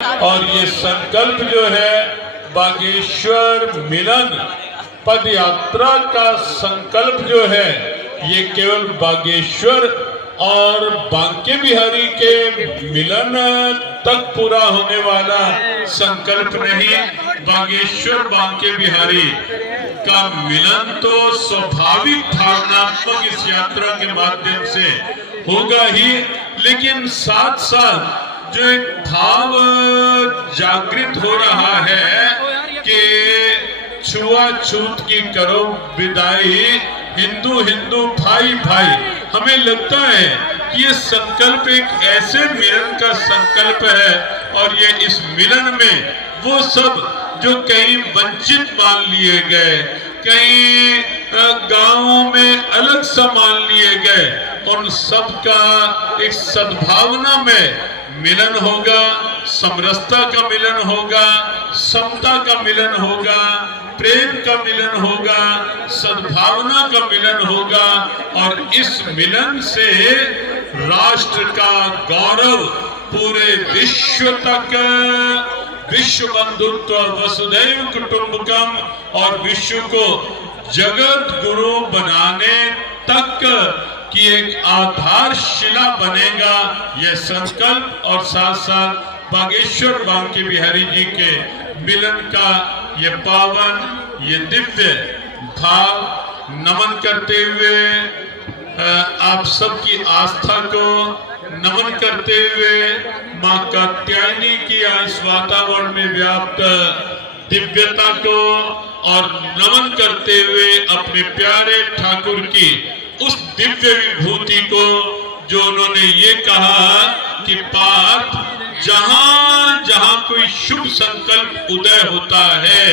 और ये संकल्प जो है बागेश्वर मिलन पद यात्रा का संकल्प जो है ये केवल बागेश्वर और बांके बिहारी के मिलन तक पूरा होने वाला संकल्प नहीं, बागेश्वर बांके बिहारी का मिलन तो स्वाभाविक भावनात्मक इस यात्रा के माध्यम से होगा ही, लेकिन साथ साथ जो एक भाव जागृत हो रहा है कि छुआछूत की करो विदाई, हिंदू हिंदू भाई भाई। हमें लगता है कि ये संकल्प एक ऐसे मिलन का संकल्प है और ये इस मिलन में वो सब जो कहीं वंचित मान लिए गए, कहीं गांवों में अलग सा मान लिए गए, उन सब का एक सद्भावना में मिलन होगा, समरसता का मिलन होगा, समता का मिलन होगा, प्रेम का मिलन होगा, सद्भावना का मिलन होगा। और इस मिलन से राष्ट्र का गौरव पूरे विश्व तक, विश्व बंधुत्व वसुधैव कुटुंबकम और विश्व को जगत गुरु बनाने तक की एक आधारशिला बनेगा यह संकल्प। और साथ साथ बागेश्वर बांके बिहारी जी के मिलन का ये पावन, ये दिव्य भाव नमन करते हुए, आप सबकी आस्था को नमन करते हुए, मां कात्यायनी की इस वातावरण में व्याप्त दिव्यता को और नमन करते हुए अपने प्यारे ठाकुर की उस दिव्य विभूति को जो उन्होंने ये कहा कि पार्थ जहां जहां कोई शुभ संकल्प उदय होता है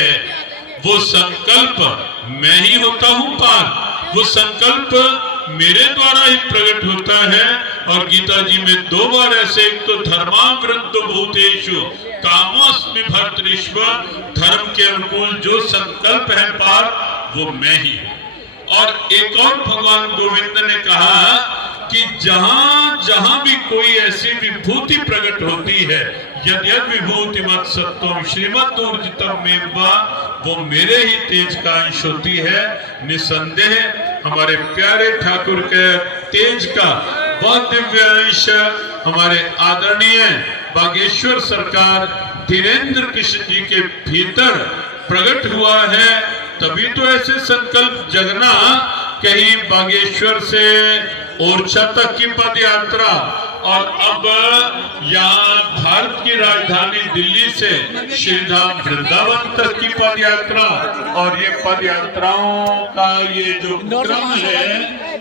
वो संकल्प मैं ही होता हूं पार्थ, वो संकल्प मेरे द्वारा ही प्रकट होता है। और गीता जी में 2 बार ऐसे, एक तो धर्मावृत्त भूतेषु कामोस्मि भर्तृष्व, धर्म के अनुकूल जो संकल्प है पार्थ वो मैं ही। और एक और भगवान गोविंद ने कहा कि जहां जहां भी कोई ऐसी विभूति प्रकट होती है, यद्यद् विभूति मत सत्वम श्रीमद् ऊर्जितम मेवा, वो मेरे ही तेज का अंश होती है। निसंदेह हमारे प्यारे ठाकुर के तेज का बहुत दिव्य अंश हमारे आदरणीय बागेश्वर सरकार धीरेन्द्र कृष्ण जी के भीतर प्रकट हुआ है। तभी तो ऐसे संकल्प जगना, कहीं बागेश्वर से ओरछा तक की पद यात्रा और अब यहाँ भारत की राजधानी दिल्ली से श्रीधाम वृंदावन तक की पद यात्रा, और ये पद यात्राओं का ये जो क्रम है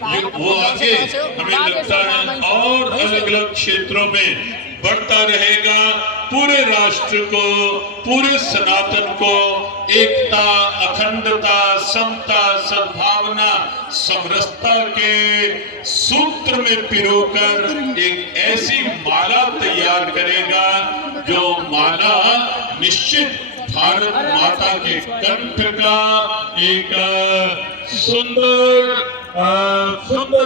ये वो आगे हमें लगता है और अलग अलग क्षेत्रों में बढ़ता रहेगा। पूरे राष्ट्र को, पूरे सनातन को एकता, अखंडता, समता, सद्भावना, समरसता के सूत्र में पिरोकर एक ऐसी माला तैयार करेगा जो माला निश्चित भारत माता के कंठ का एक सुंदर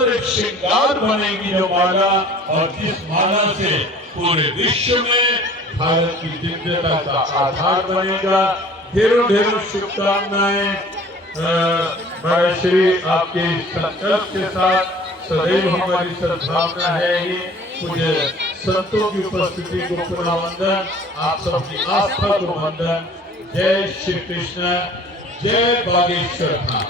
एक श्रृंगार बनेगी जो माला, और जिस माला से पूरे विश्व में भारत की दिव्यता का आधार बनेगा। ढेरों ढेरों शुभकामनाएं। मैं श्री आपके संकल्प के साथ सदैव हमारी सद्भावना है ही। मुझे संतों की उपस्थिति को पुनः वंदन, आप सबकी आस्था को वंदन। जय श्री कृष्ण, जय बागेश्वर धाम।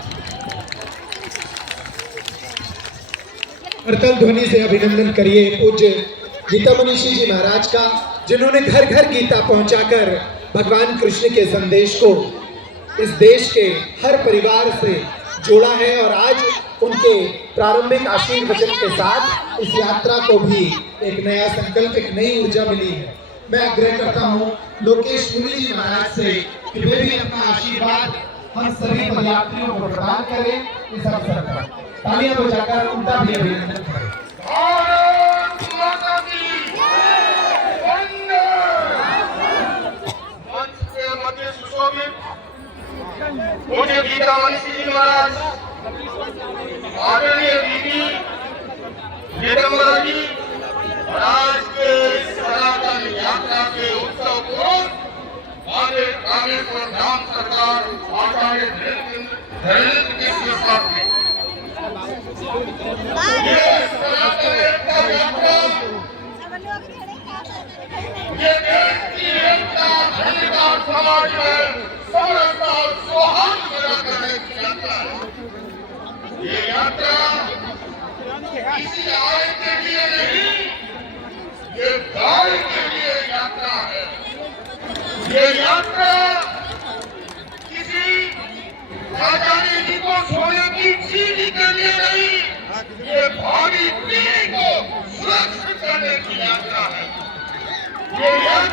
करतल ध्वनि से अभिनंदन करिए पूज्य गीता मनीषी जी महाराज का, जिन्होंने घर घर गीता पहुंचाकर भगवान कृष्ण के संदेश को इस देश के हर परिवार से जोड़ा है। और आज उनके प्रारंभिक आशीर्वचन के साथ इस यात्रा को भी एक नया संकल्प, एक नई ऊर्जा मिली है। मैं आग्रह करता हूँ लोकेश मुनि जी महाराज से कि वे भी अपना आशीर्वाद हम सभी पदयात्रियों को प्रदान करें इस अवसर पर। तालियां बजाकर उनका भी अभिनंदन करें। मुझे गीता मनीषी जी महाराज, आदरणीय दीदी दिगंबरा जी, आज के सनातन यात्रा के उत्सव रामेश्वर धाम सरकार आचार्य धैर्य के साथ में ये सनातन एकता यात्रा, ये देश की एकता अखंडता समाज में समरसता और सौहार्द पैदा करने की यात्रा है। ये यात्रा किसी आय के लिए नहीं, ये गाय के लिए यात्रा है। ये यात्रा किसी राजानी जी को सोने की सीढ़ी के लिए नहीं, ये भावी पीढ़ी को सुरक्षित करने की यात्रा है। ये यात्रा